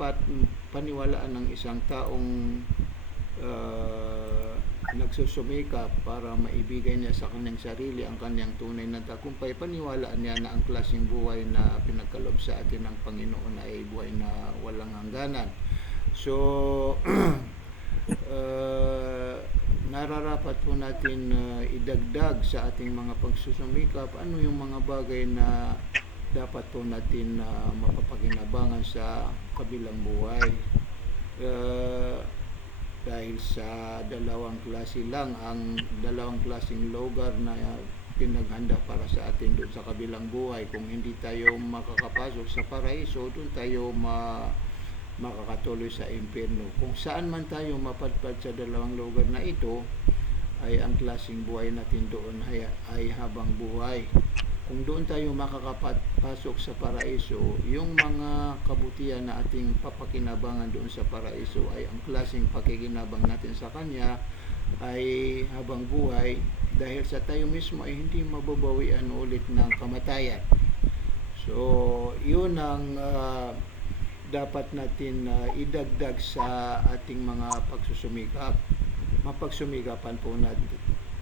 dapat paniwalaan ng isang taong nagsusumikap para maibigay niya sa kanyang sarili ang kanyang tunay na tagumpay. Paniwalaan niya na ang klaseng buhay na pinagkaloob sa atin ng Panginoon ay buhay na walang hangganan. So, nararapat po natin idagdag sa ating mga pagsusumikap ano yung mga bagay na dapat po natin mapapakinabangan sa kabilang buhay. Dahil sa dalawang klaseng lugar na pinaghanda para sa atin doon sa kabilang buhay. Kung hindi tayo makakapasok sa paraiso, doon tayo makakatuloy sa impyerno. Kung saan man tayo mapadpad sa dalawang lugar na ito, ay ang klaseng buhay natin doon ay habang buhay. Kung doon tayo makakapasok sa paraiso, yung mga kabutihan na ating papakinabangan doon sa paraiso ay ang klaseng pakikinabang natin sa Kanya ay habang buhay, dahil sa tayo mismo ay hindi mababawian ulit ng kamatayan. So, yun ang dapat natin idagdag sa ating mga pagsusumikap. Mapagsumikapan po natin.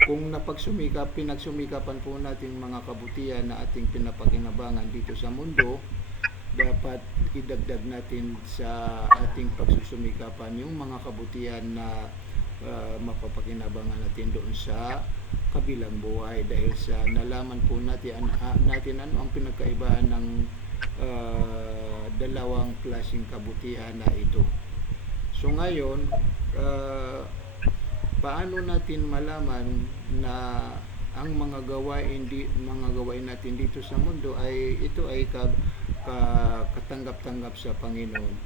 Kung pinagsumikapan po natin mga kabutihan na ating pinapakinabangan dito sa mundo, dapat idagdag natin sa ating pagsusumikapan yung mga kabutihan na mapapakinabangan natin doon sa kabilang buhay, dahil sa nalaman po natin ano ang pinagkaibahan ng dalawang klaseng kabutihan na ito. So ngayon, paano natin malaman na ang mga gawain natin dito sa mundo ay ito ay katanggap-tanggap sa Panginoon?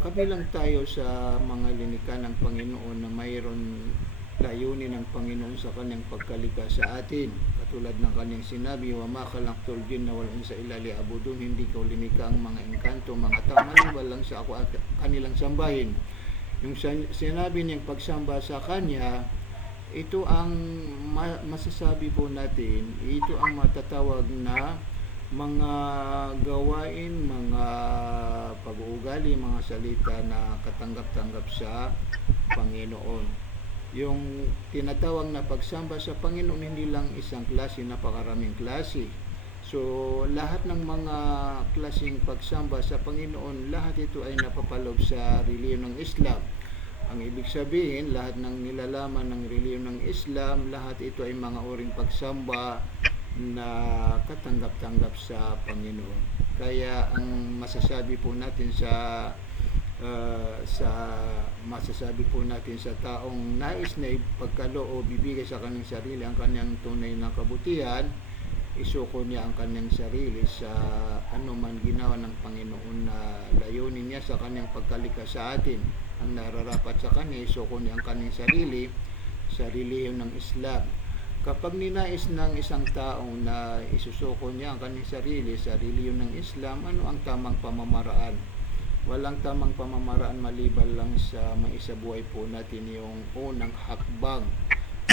Kabilang tayo sa mga linikha ng Panginoon na mayroon layunin ng Panginoon sa kanyang pagkalikha sa atin. Katulad ng kanyang sinabi, wa ma khalaqtul jinna wal insa illa liya'budun, hindi ko linikha ang mga engkanto, mga tao maliban lang sa ako at kanilang sambahin. Yung sinabi niyang pagsamba sa Kanya, ito ang masasabi po natin, ito ang matatawag na mga gawain, mga pag-uugali, mga salita na katanggap-tanggap sa Panginoon. Yung tinatawag na pagsamba sa Panginoon, hindi lang isang klase, napakaraming klase. So, lahat ng mga klaseng pagsamba sa Panginoon, lahat ito ay napapaloob sa reliyon ng Islam. Ang ibig sabihin, lahat ng nilalaman ng reliyon ng Islam, lahat ito ay mga uring pagsamba na katanggap-tanggap sa Panginoon. Kaya ang masasabi po natin sa taong nais na ipagkaloob, bibigay sa kanyang sarili ang kanyang tunay na kabutihan, isuko niya ang kanyang sarili sa anuman ginawa ng Panginoon na layunin niya sa kanyang pagkalikha sa atin. Ang nararapat sa kanya, isuko niya ang kanyang sarili sa relihiyon ng Islam. Kapag ninais ng isang tao na isusuko niya ang kanyang sarili sa relihiyon ng Islam, ano ang tamang pamamaraan? Walang tamang pamamaraan maliban lang sa maisabuhay po natin yung unang hakbang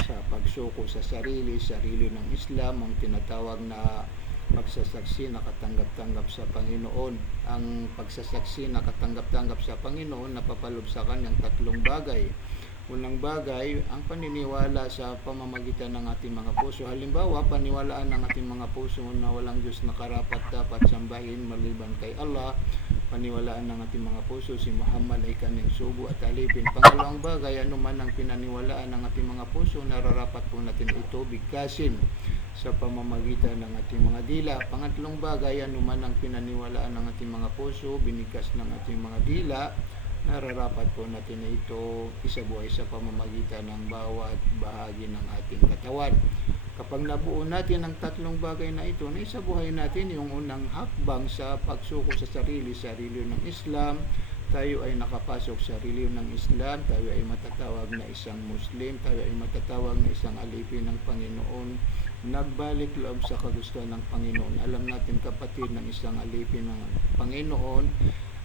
sa pagsuko sa sarili ng Islam, ang tinatawag na pagsasaksi na katanggap-tanggap sa Panginoon. Ang pagsasaksi na katanggap-tanggap sa Panginoon napapaloob sa kanyang tatlong bagay. Unang bagay, ang paniniwala sa pamamagitan ng ating mga puso. Halimbawa, paniwalaan ng ating mga puso na walang Diyos na karapat-dapat sambahin maliban kay Allah. Paniwalaan ng ating mga puso si Muhammad ay kanyang sugo at alipin. Pangalawang bagay, anuman ang pinaniwalaan ng ating mga puso, nararapat po natin ito bigkasin sa pamamagitan ng ating mga dila. Pangatlong bagay, anuman ang pinaniwalaan ng ating mga puso, binigkas ng ating mga dila, nararapat po natin na ito isabuhay sa pamamagitan ng bawat bahagi ng ating katawan. Kapag nabuo natin ang tatlong bagay na ito, naisabuhay natin yung unang hakbang sa pagsuko sa sarili ng Islam, tayo ay nakapasok sa relihiyon ng Islam, tayo ay matatawag na isang Muslim, tayo ay matatawag na isang alipin ng Panginoon, nagbalik loob sa kagustuhan ng Panginoon. Alam natin kapatid ng isang alipin ng Panginoon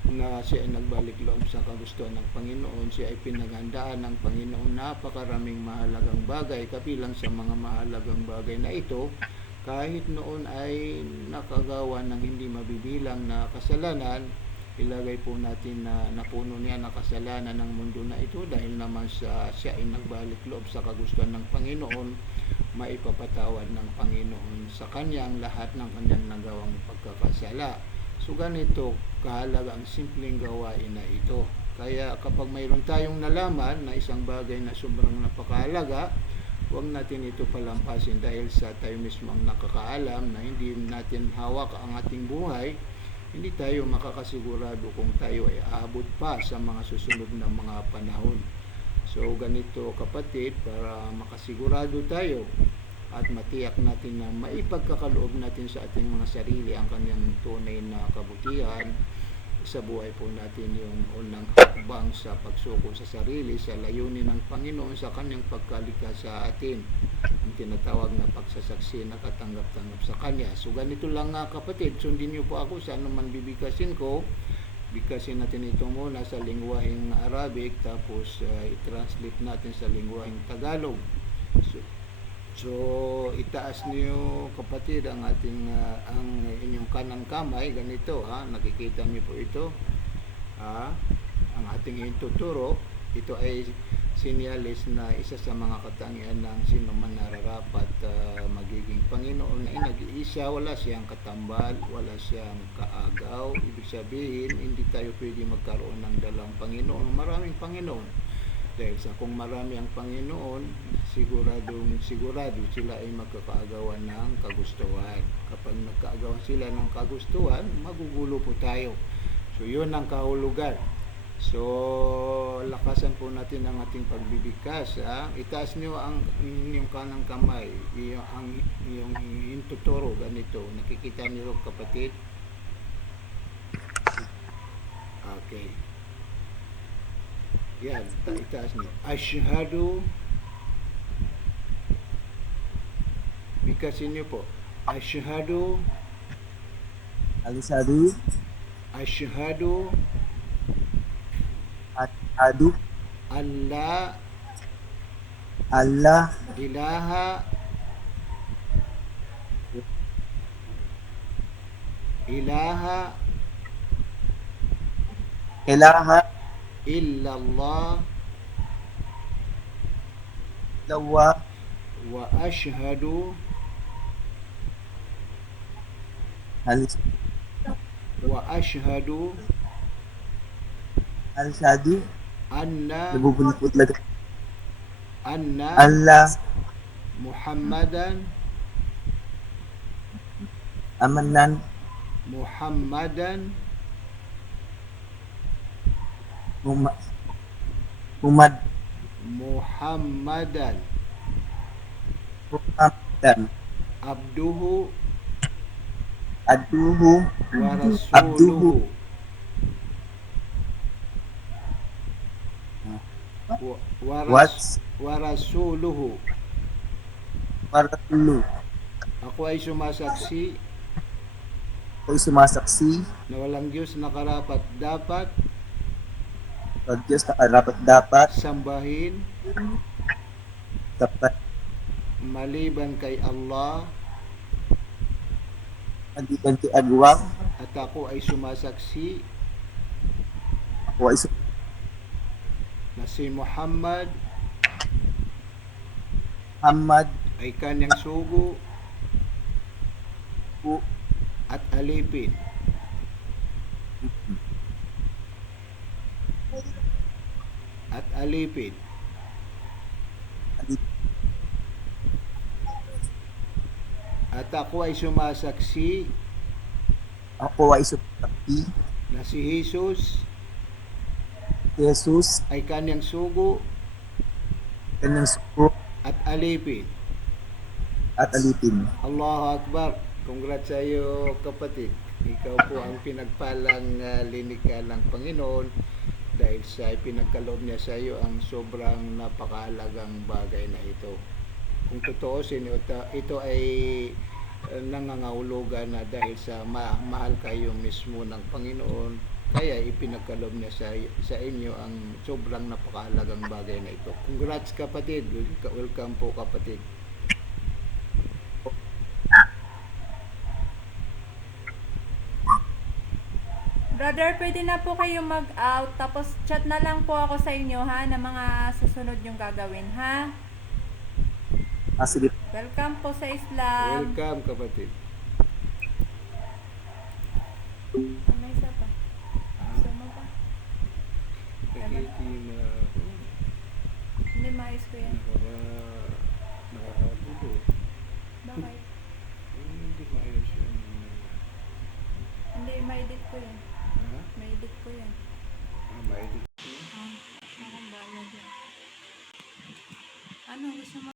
na siya ay nagbalik loob sa kagustuhan ng Panginoon, siya ay pinaghandaan ng Panginoon napakaraming mahalagang bagay. Kabilang sa mga mahalagang bagay na ito, kahit noon ay nakagawa ng hindi mabibilang na kasalanan, ilagay po natin na napuno niya na kasalanan ng mundo na ito dahil naman siya ay nagbalik loob sa kagustuhan ng Panginoon, maipapatawad ng Panginoon sa kanya ang lahat ng kanyang nagawang pagkakasala. So ganito kahalaga ang simpleng gawain na ito. Kaya kapag mayroon tayong nalaman na isang bagay na sobrang napakahalaga, huwag natin ito palampasin dahil sa tayo mismo ang nakakaalam na hindi natin hawak ang ating buhay, hindi tayo makakasigurado kung tayo ay aabot pa sa mga susunod na mga panahon. So ganito kapatid, para makasigurado tayo at matiyak natin na maipagkakaloob natin sa ating mga sarili ang kanyang tunay na kabutihan, sa buhay po natin yung unang hakbang sa pagsuko sa sarili, sa layunin ng Panginoon sa kanyang pagkalikha sa atin, ang tinatawag na pagsasaksi na katanggap-tanggap sa kanya. So ganito lang nga kapatid, sundin niyo po ako sa anuman bibigkasin ko. Bigkasin natin ito muna sa lingwaheng Arabic, tapos i-translate natin sa lingwaheng Tagalog. So itaas niyo kapatid ang ating ang inyong kanang kamay, ganito nakikita niyo po ito, ang ating ituturo. Ito ay sinyalis na isa sa mga katangian ng sino man nararapat magiging Panginoon ay nag-iisa, wala siyang katambal, wala siyang kaagaw. Ibig sabihin, hindi tayo pwede magkaroon ng dalawang Panginoon, maraming Panginoon. Dahil sa kung marami ang Panginoon, sigurado sila ay magkakaagawan ng kagustuhan. Kapag nagkaagawan sila ng kagustuhan, magugulo po tayo. So yun ang kahulugan. So lakasan po natin ang ating pagbibigkas. Itaas niyo ang inyong kanang kamay, yung intuturo ganito. Nakikita niyo kapatid? Okay. Yan, itaas niyo. Ashhadu. Bigkasin niyo po. Ashhadu. Alisadu. Ashhadu. Adu. Allah. Allah. Ilaha. Ilaha. Ilaha. Illallah. Lawa. Wa ashhadu. Wa ashhadu. Alisadu. Anna. Nabubulipot lang. Anna. Allah. Muhammadan. Amanan. Muhammadan. Muhammad. Muhammadan. Muhammadan. Abduhu. Aduhu. Wa Abduhu. rasuluhu. Wa rasuluhu. Warasulu. Ako ay sumasaksi Ako'y sumasaksi na walang Diyos na karapat dapat sa Diyos na karapat dapat sambahin dapat maliban kay Allah, maliban kay Agwang. at ako ay sumasaksi Ako ay na si Muhammad Muhammad ay kanyang sugo at alipin. At alipin. At ako ay sumasaksi Ako ay sumasaksi na si Jesus Jesus ay kanyang sugo kanyang suko at alipin. at alipin. Allahu Akbar. Congrats sa iyo kapatid. Ikaw po ang pinagpalang linika ng Panginoon dahil sa pinagkaloob niya sa iyo ang sobrang napakahalagang bagay na ito. Kung tutuusin, ito ay nangangahulugan na dahil sa mahal kayo mismo ng Panginoon, kaya ipinagkaloob niya sa inyo ang sobrang napakahalagang bagay na ito. Congrats kapatid. Welcome po kapatid. Brother Father, pwede na po kayo mag-out. Tapos chat na lang po ako sa inyo ha ng mga susunod yung gagawin ha. Sige. Welcome po sa Islam. Welcome, kapatid. May isa pa. Gusto mo pa? Nakitima ako. Hindi, maayos ko yan. Nakakagulo. Bakit? Hindi maayos yun. Hindi, ma-edit ko yan. Ha? Ma-edit ko yan. Maedit. Akong bayad yan. Ano, gusto mo?